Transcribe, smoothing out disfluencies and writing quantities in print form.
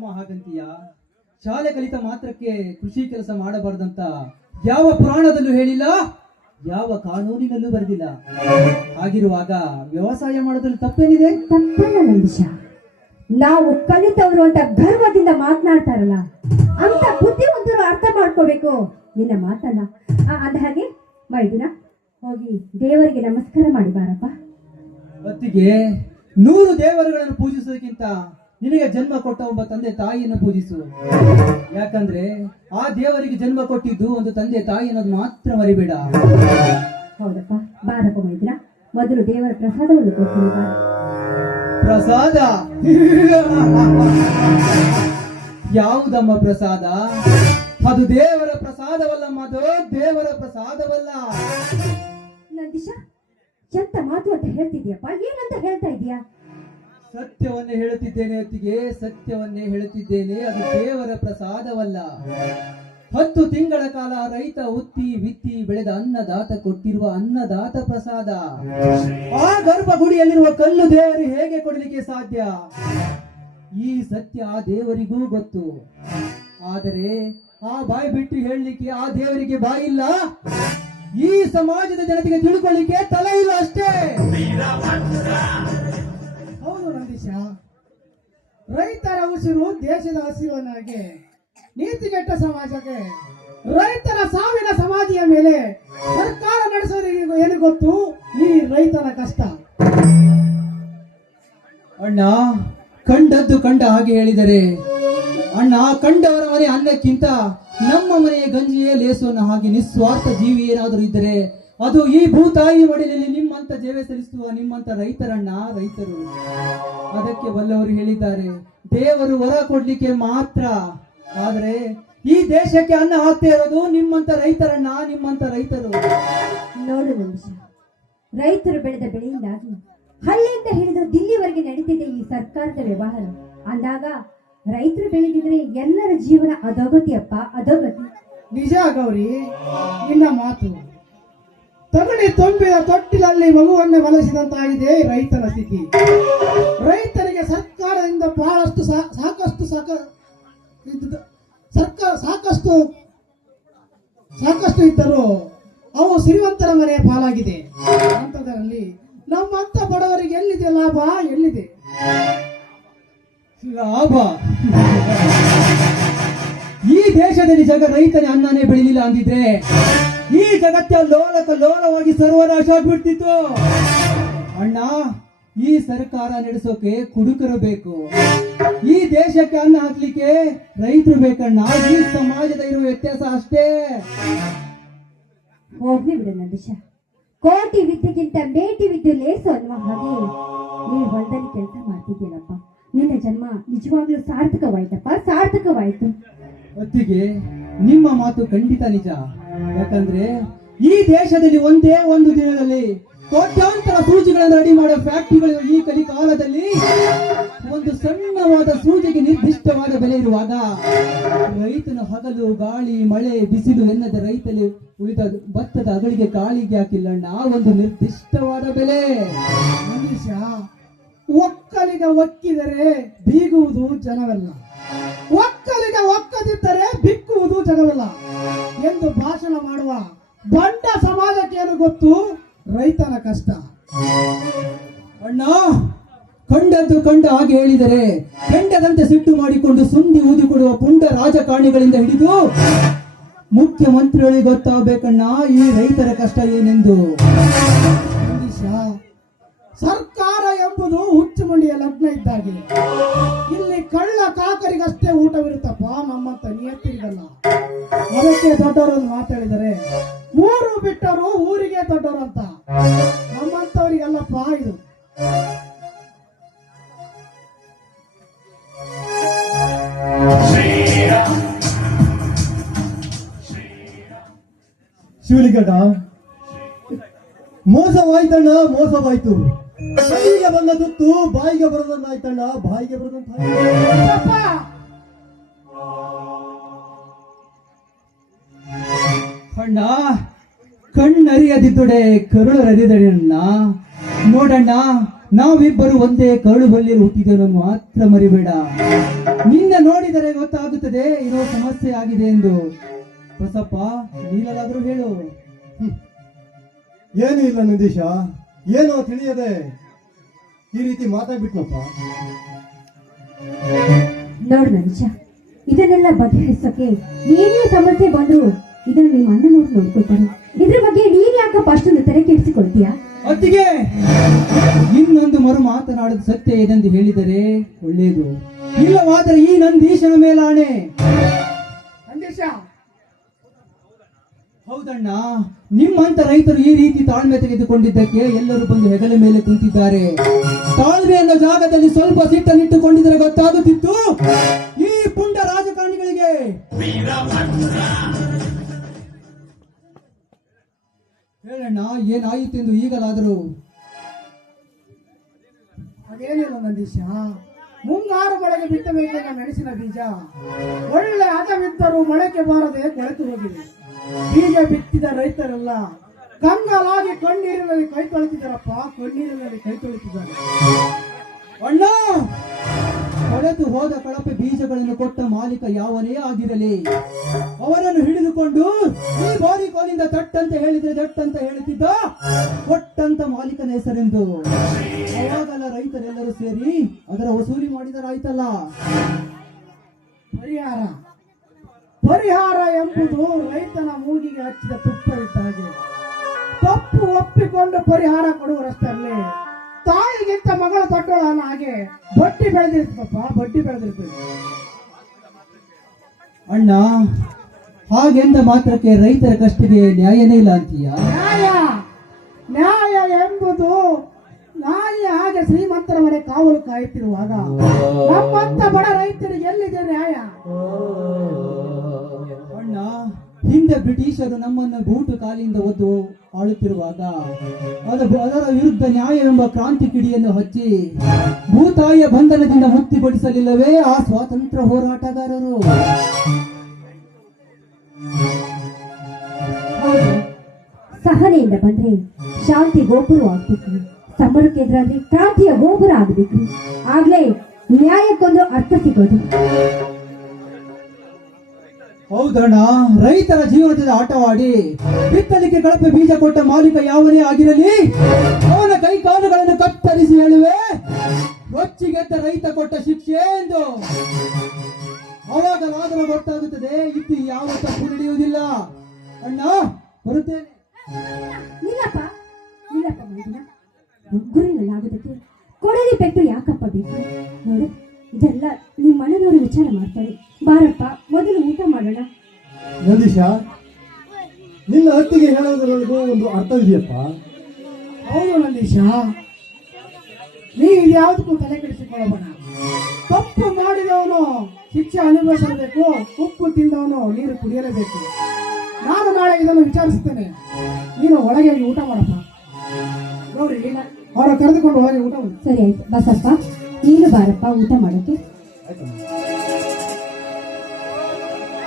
ಯಾಕಮ್ಮ ಹಾಗಂತೀಯ? ಶಾಲೆ ಕಲಿತ ಮಾತ್ರಕ್ಕೆ ಕೃಷಿ ಕೆಲಸ ಮಾಡಬಾರ್ದಂತ ಯಾವ ಪುರಾಣದಲ್ಲೂ ಹೇಳಿಲ್ಲ, ಯಾವ ಕಾನೂನಿನಲ್ಲೂ ಬರೆದಿಲ್ಲ. ಹಾಗಿರುವಾಗ ವ್ಯವಸಾಯ ಮಾಡೋದ್ರಲ್ಲಿ ತಪ್ಪೇನಿದೆ? ತಪ್ಪಲ್ಲ ನಂದೀಶ. ನಾವು ಕಲಿತವರು ಅಂತ ಗರ್ವದಿಂದ ಮಾತನಾಡ್ತಾರಲ್ಲ, ಅಂತ ಬುದ್ಧಿವಂತರು ಅರ್ಥ ಮಾಡ್ಕೋಬೇಕು ನಿನ್ನ ಮಾತನ್ನ. ಅಂದ ಹಾಗೆ ಮೈದುನ ಹೋಗಿ ದೇವರಿಗೆ ನಮಸ್ಕಾರ ಮಾಡಿ ಬಾರಪ್ಪ. ಹೊತ್ತಿಗೆ 100 ದೇವರುಗಳನ್ನು ಪೂಜಿಸೋದಕ್ಕಿಂತ ನಿನಗೆ ಜನ್ಮ ಕೊಟ್ಟ ಒಬ್ಬ ತಂದೆ ತಾಯಿಯನ್ನು ಪೂಜಿಸು. ಯಾಕಂದ್ರೆ ಆ ದೇವರಿಗೆ ಜನ್ಮ ಕೊಟ್ಟಿದ್ದು ಒಂದು ತಂದೆ ತಾಯಿ ಅನ್ನೋದು ಮಾತ್ರ ಮರಿಬೇಡ. ಹೌದಪ್ಪ, ಬಾರಪ್ಪ ಮೈದುನ, ಮೊದಲು ದೇವರ ಪ್ರಸಾದವನ್ನು ಕೊಡ್ತೀನಿ. ಪ್ರಸಾದ? ಯಾವುದಮ್ಮ ಪ್ರಸಾದ? ಅದು ದೇವರ ಪ್ರಸಾದವಲ್ಲಮ್ಮ, ಅದು ದೇವರ ಪ್ರಸಾದವಲ್ಲ. ನಂದೀಶ, ಎಂತ ಮಾತು ಅಂತ ಹೇಳ್ತಿದ್ಯಪ್ಪ? ಏನಂತ ಹೇಳ್ತಾ ಇದೀಯಾ? ಸತ್ಯವನ್ನೇ ಹೇಳುತ್ತಿದ್ದೇನೆ ಹೊತ್ತಿಗೆ, ಸತ್ಯವನ್ನೇ ಹೇಳುತ್ತಿದ್ದೇನೆ. ಅದು ದೇವರ ಪ್ರಸಾದವಲ್ಲ. 10 ತಿಂಗಳ ಕಾಲ ರೈತ ಉತ್ತಿ ಬಿತ್ತಿ ಬೆಳೆದ ಅನ್ನದಾತ ಕೊಟ್ಟಿರುವ ಅನ್ನದಾತ ಪ್ರಸಾದ. ಆ ಗರ್ಭಗುಡಿಯಲ್ಲಿರುವ ಕಲ್ಲು ದೇವರಿಗೆ ಹೇಗೆ ಕೊಡಲಿಕ್ಕೆ ಸಾಧ್ಯ? ಈ ಸತ್ಯ ಆ ದೇವರಿಗೂ ಗೊತ್ತು. ಆದರೆ ಆ ಬಾಯಿ ಬಿಟ್ಟು ಹೇಳಲಿಕ್ಕೆ ಆ ದೇವರಿಗೆ ಬಾಯಿಲ್ಲ, ಈ ಸಮಾಜದ ಜನತೆಗೆ ತಿಳ್ಕೊಳ್ಳಿಕ್ಕೆ ತಲೆ ಇಲ್ಲ ಅಷ್ಟೇ. ಹೌದು ನಂದೀಶ, ರೈತರ ಉಸಿರು ದೇಶದ ಹಸಿರನ್ನಾಗಿ, ನೀತಿಗೆಟ್ಟ ಸಮಾಜಕ್ಕೆ ರೈತರ ಸಾವಿನ ಸಮಾಧಿಯ ಮೇಲೆ ಸರ್ಕಾರ ನಡೆಸೋರಿಗೆ ಏನು ಗೊತ್ತು ಈ ರೈತನ ಕಷ್ಟ? ಅಣ್ಣ, ಕಂಡದ್ದು ಕಂಡ ಹಾಗೆ ಹೇಳಿದರೆ ಅಣ್ಣ, ಕಂಡವರ ಮನೆ ಅನ್ನಕ್ಕಿಂತ ನಮ್ಮ ಮನೆಯ ಗಂಜಿಯೇ ಲೇಸು ಅನ್ನೋ ಹಾಗೆ ನಿಸ್ವಾರ್ಥ ಜೀವಿ ಏನಾದರೂ ಇದ್ದರೆ ಅದು ಈ ಭೂತಾಯಿ ಮಡಿಲಲ್ಲಿ ನಿಮ್ಮಂತ ಜೀವ ಸಲ್ಲಿಸುವ ನಿಮ್ಮಂತ ರೈತರಣ್ಣ, ರೈತರು. ಅದಕ್ಕೆ ಬಲ್ಲವರು ಹೇಳಿದ್ದಾರೆ, ದೇವರು ವರ ಕೊಡ್ಲಿಕ್ಕೆ ಮಾತ್ರ, ಆದ್ರೆ ಈ ದೇಶಕ್ಕೆ ಅನ್ನ ಹಾಕ್ತಾ ಇರೋದು ನಿಮ್ಮಂತ ರೈತರಣ್ಣ, ನಿಮ್ಮಂತ ರೈತರು. ನೋಡು ನಂದೀಶ, ರೈತರು ಬೆಳೆದ ಬೆಳೆಯಿಂದಾಗಿ ಹಳ್ಳಿಯಿಂದ ಹಿಡಿದು ದಿಲ್ಲಿವರೆಗೆ ನಡೀತಿದೆ ಈ ಸರ್ಕಾರದ ವ್ಯವಹಾರ. ಅಂದಾಗ ರೈತರು ಬೆಳೆದಿದ್ರೆ ಎಲ್ಲರ ಜೀವನ ಅಧೋಗತಿಯಪ್ಪ, ಅಧೋಗತಿ. ನಿಜ ಗೌರಿ, ನಿನ್ನ ಮಾತು. ತಗಣಿ ತುಂಬಿದ ತೊಟ್ಟಿಲಲ್ಲಿ ಮಗುವನ್ನು ಬಲಸಿದಂತಾಗಿದೆ ರೈತನ ಸ್ಥಿತಿ. ರೈತರಿಗೆ ಸರ್ಕಾರದಿಂದ ಬಹಳಷ್ಟು ಸಾಕಷ್ಟು ಇದ್ದರೂ ಅವು ಶ್ರೀಮಂತರ ಮನೆ ಪಾಲಾಗಿದೆ. ಅಂತದರಲ್ಲಿ ನಮ್ಮಂತ ಬಡವರಿಗೆ ಎಲ್ಲಿದೆ ಲಾಭ? ಎಲ್ಲಿದೆ ಲಾಭ? ಈ ದೇಶದಲ್ಲಿ ರೈತನ ಅನ್ನನೇ ಬೆಳಿಲಿಲ್ಲ ಅಂದಿದ್ರೆ ಈ ಜಗತ್ತ ಲೋಲವಾಗಿ ಸರ್ವನಾಶ ಆಗ್ಬಿಡ್ತಿತ್ತು ಅಣ್ಣ. ಈ ಸರ್ಕಾರ ನಡೆಸೋಕೆ ಕುಡುಕರು ಬೇಕು, ಈ ದೇಶಕ್ಕೆ ಅನ್ನ ಹಾಕ್ಲಿಕ್ಕೆ ರೈತರು ಬೇಕಣ್ಣ. ಈ ಸಮಾಜದ ಇರುವ ವ್ಯತ್ಯಾಸ ಅಷ್ಟೇ. ಹೋಗ್ಲಿ ಬಿಡು ನಂದೀಶ, ಕೋಟಿ ವಿದ್ಯೆಗಿಂತ ಮೇಟಿ ವಿದ್ಯೆ ಲೇಸು ಅನ್ನುವ ಹಾಗೆ ನೀ ಹೊಲದಲ್ಲಿ ಕೆಲಸ ಮಾಡ್ತಿದ್ದೀನಪ್ಪ. ನಿನ್ನ ಜನ್ಮ ನಿಜವಾಗ್ಲೂ ಸಾರ್ಥಕವಾಯ್ತಪ್ಪ, ಸಾರ್ಥಕವಾಯ್ತು. ಹೊತ್ತಿಗೆ ನಿಮ್ಮ ಮಾತು ಖಂಡಿತ ನಿಜ. ಯಾಕಂದ್ರೆ ಈ ದೇಶದಲ್ಲಿ ಒಂದೇ ಒಂದು ದಿನದಲ್ಲಿ ಕೋಟ್ಯಾಂತರ ಸೂಜಿಗಳನ್ನು ರೆಡಿ ಮಾಡೋ ಫ್ಯಾಕ್ಟರಿಗಳು ಈ ಕಲಿಕಾಲದಲ್ಲಿ ಒಂದು ಸಣ್ಣವಾದ ಸೂಜಿಗೆ ನಿರ್ದಿಷ್ಟವಾದ ಬೆಲೆ ಇರುವಾಗ ರೈತನ ಹಗಲು ಗಾಳಿ ಮಳೆ ಬಿಸಿಲು ಎನ್ನದ ರೈತಲ್ಲಿ ಉಳಿದ ಭತ್ತದ ಅಗಳಿಗೆ ಕಾಳಿಗೆ ಹಾಕಿಲ್ಲಣ್ಣ ಒಂದು ನಿರ್ದಿಷ್ಟವಾದ ಬೆಲೆ. ಮನುಷ್ಯ ಒಕ್ಕಲಿಗ ಒಕ್ಕಿದರೆ ಬೀಗುವುದು ಜನವಲ್ಲ, ಒಕ್ಕಲಿಗ ಒಕ್ಕದಿದ್ದರೆ ಬಿಕ್ಕುವುದು ಜನವಲ್ಲ ಎಂದು ಭಾಷಣ ಮಾಡುವ ಬಂಡ ಸಮಾಜಕ್ಕೆ ಏನು ಗೊತ್ತು ರೈತನ ಕಷ್ಟ? ಅಣ್ಣ, ಕಂಡದ್ದು ಕಂಡ ಹಾಗೆ ಹೇಳಿದರೆ ಕೆಂಡದಂತೆ ಸಿಟ್ಟು ಮಾಡಿಕೊಂಡು ಸುಂದಿ ಊದಿಕೊಡುವ ಪುಂಡ ರಾಜಕಾರಣಿಗಳಿಂದ ಹಿಡಿದು ಮುಖ್ಯಮಂತ್ರಿಗಳಿಗೆ ಗೊತ್ತಾಗಬೇಕಣ್ಣ ಈ ರೈತರ ಕಷ್ಟ ಏನೆಂದು. ಸರ್ಕಾರ ಎಂಬುದು ಹುಚ್ಚುಮುಂಡಿಯ ಲಗ್ನ ಇದ್ದಾಗೆ. ಇಲ್ಲಿ ಕಳ್ಳ ಕಾಕರಿಗಷ್ಟೇ ಊಟವಿರುತ್ತಪ್ಪ, ನಮ್ಮಂತ ನಿಯತ್ತಿರಿಗಲ್ಲ. ಅದಕ್ಕೆ ದೊಡ್ಡವರು ಮಾತಾಡಿದರೆ 3 ಬಿಟ್ಟರು ಊರಿಗೆ ದೊಡ್ಡವರು ಅಂತ. ನಮ್ಮಂತವರಿಗಲ್ಲಪ್ಪ ಇದು. ಶಿವಲಿಂಗಣ್ಣ, ಮೋಸವಾಯ್ತಣ್ಣ, ಮೋಸವಾಯ್ತು. ಕೈಗೆ ಬಂದ ತುತ್ತು ಬಾಯಿಗೆ ಬರೋದನ್ನಾಯ್ತಣ್ಣ, ಬಾಯಿಗೆ ಬರೋದಂತ. ಅಣ್ಣ, ಕಣ್ಣರಿಯದಿದ್ದುಡೆ ಕರುಳರಿದಣ್ಣ. ನೋಡಣ್ಣ, ನಾವಿಬ್ಬರು ಒಂದೇ ಕರುಳು ಬಳ್ಳಿಯಲ್ಲಿ ಹುಟ್ಟಿದೆವು ಮಾತ್ರ ಮರಿಬೇಡ. ನಿನ್ನ ನೋಡಿದರೆ ಗೊತ್ತಾಗುತ್ತದೆ ಇರೋ ಸಮಸ್ಯೆ ಆಗಿದೆ ಎಂದು. ಬಸಪ್ಪ, ನೀನಾದ್ರೂ ಹೇಳು. ಏನೂ ಇಲ್ಲ ನಂದೀಶ, ಏನೋ ತಿಳಿಯದೆ ಈ ರೀತಿ ಮಾತಾಡ್ಬಿಟ್ನಪ್ಪ. ನೋಡು ನಂದೀಶ, ಇದನ್ನೆಲ್ಲ ಬಗೆಹರಿಸೋಕೆ ಏನೇ ಸಮಸ್ಯೆ ಬಂದ್ರು ಇದನ್ನ ನಿಮ್ಮ ಅಣ್ಣನವ್ರು ನೋಡ್ಕೊಳ್ತಾರೆ. ಇದ್ರ ಬಗ್ಗೆ ನೀನ್ ಯಾಕಪ್ಪ ಅಷ್ಟೊಂದು ತಲೆ ಕೆಡಿಸಿಕೊಳ್ತೀಯಾ? ಅತ್ತಿಗೆ, ಇನ್ನೊಂದು ಮರು ಮಾತನಾಡೋದು ಸತ್ಯ ಇದೆಂದು ಹೇಳಿದರೆ ಒಳ್ಳೆಯದು. ಇಲ್ಲವಾದರೆ ಈ ನಂದೀಶನ ಮೇಲಾಣೆ. ನಂದೀಶ, ಹೌದಣ್ಣ, ನಿಮ್ಮಂತ ರೈತರು ಈ ರೀತಿ ತಾಳ್ಮೆ ತೆಗೆದುಕೊಂಡಿದ್ದಕ್ಕೆ ಎಲ್ಲರೂ ಬಂದು ಹೆಗಲ ಮೇಲೆ ಕುಂತಿದ್ದಾರೆ. ತಾಳ್ಮೆ ಅನ್ನೋ ಜಾಗದಲ್ಲಿ ಸ್ವಲ್ಪ ಸಿಟ್ಟನ್ನಿಟ್ಟುಕೊಂಡಿದ್ರೆ ಗೊತ್ತಾಗುತ್ತಿತ್ತು ಈ ಪುಂಡ ರಾಜಕಾರಣಿಗಳಿಗೆ. ಹೇಳಣ್ಣ, ಏನಾಯಿತು ಎಂದು ಈಗಲಾದರೂ. ಅದೇನಿಲ್ಲ ನಂದೀಶ, ಮುಂಗಾರು ಮಳೆಗೆ ಬಿತ್ತಬೇಕೆಂದ ಮೆಣಸಿನ ಬೀಜ ಒಳ್ಳೆ ಹದವಿದ್ದರೂ ಮೊಳಕೆ ಬಾರದೆ ಕೊಳೆತು ಹೋಗಿದೆ. ಬೀಜ ಬಿತ್ತಿದ ರೈತರೆಲ್ಲ ಕಂಗಾಲಾಗಿ ಕಣ್ಣೀರಿನಲ್ಲಿ ಕೈ ತೊಳಿತಿದ್ದಾರಪ್ಪ, ಕಣ್ಣೀರಿನಲ್ಲಿ ಕೈ ತೊಳಿತಿದ್ದಾರೆ. ಅಣ್ಣ, ಕೊಳೆತು ಹೋದ ಕಳಪೆ ಬೀಜಗಳನ್ನು ಕೊಟ್ಟ ಮಾಲೀಕ ಯಾವನೇ ಆಗಿರಲಿ, ಅವರನ್ನು ಹಿಡಿದುಕೊಂಡು ಈ ಬಾರಿ ಕೋಲಿಂದ ತಟ್ಟಂತ ಹೇಳಿದ್ರೆ ದಟ್ಟಂತ ಹೇಳುತ್ತಿದ್ದ ಕೊಟ್ಟಂತ ಮಾಲೀಕನ ಹೆಸರೆಂದು. ಅವಾಗಲ್ಲ ರೈತರೆಲ್ಲರೂ ಸೇರಿ ಅದರ ವಸೂಲಿ ಮಾಡಿದರಾಯ್ತಲ್ಲ. ಪರಿಹಾರ ಎಂಬುದು ರೈತನ ಮೂಗಿಗೆ ಹಚ್ಚಿದ ತುಪ್ಪ ಇದ್ದ ಹಾಗೆ. ತಪ್ಪು ಒಪ್ಪಿಕೊಂಡು ಪರಿಹಾರ ಕೊಡುವರಷ್ಟರಲ್ಲಿ ತಾಯಿಗಿಂತ ಮಗಳ ತೊಟ್ಟೋಳನ ಹಾಗೆ ಬಡ್ಡಿ ಬೆಳೆದಿರ್ತಪ್ಪ, ಬಡ್ಡಿ ಬೆಳೆದಿರ್ತದೆ. ಅಣ್ಣ, ಹಾಗೆಂದ ಮಾತ್ರಕ್ಕೆ ರೈತರ ಕಷ್ಟಕ್ಕೆ ನ್ಯಾಯನೇ ಇಲ್ಲ ಅಂತೀಯ? ನ್ಯಾಯ ಎಂಬುದು ನಾಯಿ ಹಾಗೆ ಶ್ರೀಮಂತರ ಮನೆ ಕಾವಲು ಕಾಯುತ್ತಿರುವಾಗ ನಮ್ಮಂತ ಬಡ ರೈತರಿಗೆ ಎಲ್ಲಿದೆ ನ್ಯಾಯ? ಅಣ್ಣ, ಹಿಂದೆ ಬ್ರಿಟಿಷರು ನಮ್ಮನ್ನು ಬೂಟು ಕಾಲಿಂದ ಒದ್ದು ಆಳುತ್ತಿರುವಾಗ ಅದರ ವಿರುದ್ಧ ನ್ಯಾಯವೆಂಬ ಕ್ರಾಂತಿ ಕಿಡಿಯನ್ನು ಹಚ್ಚಿ ಭೂತಾಯಿಯ ಬಂಧನದಿಂದ ಮುಕ್ತಿಗೊಳಿಸಲಿಲ್ಲವೇ ಆ ಸ್ವಾತಂತ್ರ್ಯ ಹೋರಾಟಗಾರರು? ಸಹನೆಯಿಂದ ಬಂದ್ರೆ ಶಾಂತಿ ಗೋಪುರ ಆಗ್ಬೇಕು, ಸಮರಕ್ಕೆ ಎದುರಾದ್ರೆ ಕ್ರಾಂತಿಯ ಗೋಪುರ ಆಗ್ಬೇಕು. ಆಗ್ಲೇ ನ್ಯಾಯಕ್ಕೊಂದು ಅರ್ಥ ಸಿಗೋದು. ಹೌದಣ್ಣ, ರೈತರ ಜೀವನದ ಆಟವಾಡಿ ಬಿತ್ತಲಿಕ್ಕೆ ಕಳಪೆ ಬೀಜ ಕೊಟ್ಟ ಮಾಲೀಕ ಯಾವನೇ ಆಗಿರಲಿ ಅವನ ಕೈ ಕಾಲುಗಳನ್ನು ಕತ್ತರಿಸಿ ಹೇಳುವೆ ರೊಚ್ಚಿಗೆದ್ದ ರೈತ ಕೊಟ್ಟ ಶಿಕ್ಷೆ ಎಂದು. ಅವಾಗಲಾದರೂ ಗೊತ್ತಾಗುತ್ತದೆ ಇದು ಯಾವ ತಪ್ಪು ನಡೆಯುವುದಿಲ್ಲ. ಅಣ್ಣ, ಬರುತ್ತೇನೆ. ನಿಲ್ಲಪ್ಪ ನಿಲ್ಲಪ್ಪ ಮೈದಿನ, ಗುರಿನಲ್ಲಾಗೋದಕ್ಕೆ ಕೊಡಲಿ ಪೆಟ್ಟು ಯಾಕಪ್ಪ ಬೇಕು? ನೋಡು, ಇದೆಲ್ಲ ನಿಮ್ಮ ಮನೆಯವರು ವಿಚಾರ ಮಾಡ್ತಾರೆ. ಬಾರಪ್ಪ, ಮೊದಲು ಊಟ ಮಾಡೋಣ. ನಂದೀಶ, ನಿನ್ನ ಅತ್ತಿಗೆ ಹೇಳೋದ್ರೊಳಗೂ ಒಂದು ಅರ್ಥವಿದೆಯಪ್ಪ. ಹೌದು ನಂದೀಶ, ನೀ ಇದ್ಯಾವುದಕ್ಕೂ ತಲೆ ಕೆಡಿಸಿಕೊಳ್ಳಬೇಡ. ತಪ್ಪು ಮಾಡಿದವನು ಶಿಕ್ಷೆ ಅನುಭವಿಸಬೇಕು, ಉಪ್ಪು ತಿಂದವನು ನೀರು ಕುಡಿಯಲೇಬೇಕು. ನಾನು ನಾಳೆ ಇದನ್ನು ವಿಚಾರಿಸುತ್ತೇನೆ. ನೀನು ಒಳಗೆ ಹೋಗಿ ಊಟ ಮಾಡಪ್ಪ. ಗೌರಿ, ಅವರ ಕರೆದುಕೊಂಡು ಒಳಗೆ ಊಟ ಮಾಡಿ. ಸರಿ ಆಯ್ತು. ಬಸಪ್ಪ, ನೀನು ಬಾರಪ್ಪ ಊಟ ಮಾಡೋಕೆ. ಆಯ್ತಮ್ಮ.